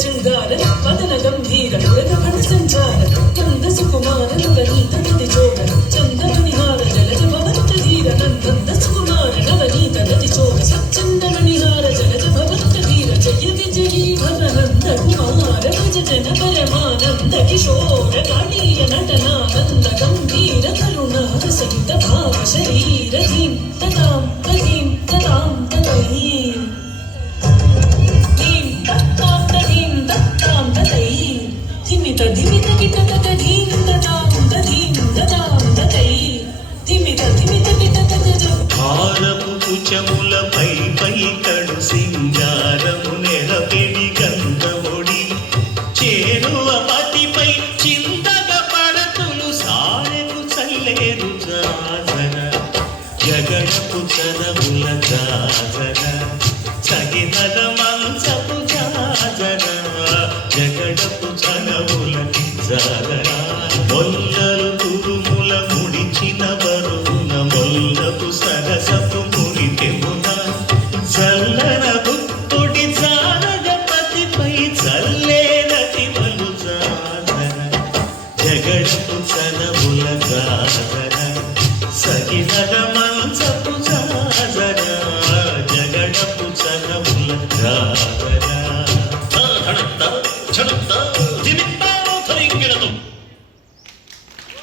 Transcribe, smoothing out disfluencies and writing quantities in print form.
శృంగార పదన గంభీర పురగణ సంచార కంద సుకుమార నవనీత నది చోర చందమణిహార జలజ భవంత ధీర నంద సుకుమార నవనీత నది చోర సచ్చందమణిహార జలజ భవంత ధీర జయ విజయీ భవ నంద కుమార భజ జన పరమానంద కిశోర కాళీయ నటనానంద గంభీర కరుణార సహిత భావ శరీర ధీం తదాం తదీం తదాం తదీం ధిమిత ధిమిత కిటక ధీం దదాం దధీం దదాం దదై ధిమిత ధిమిత కిటక భారపు కుచములపై పైకడు సింగారము నెలపెడి గంధముడి చేరువ మతిపై చింతగ పడతులు సారెకు చల్లేరు జాజన జగడపు చరముల జాజన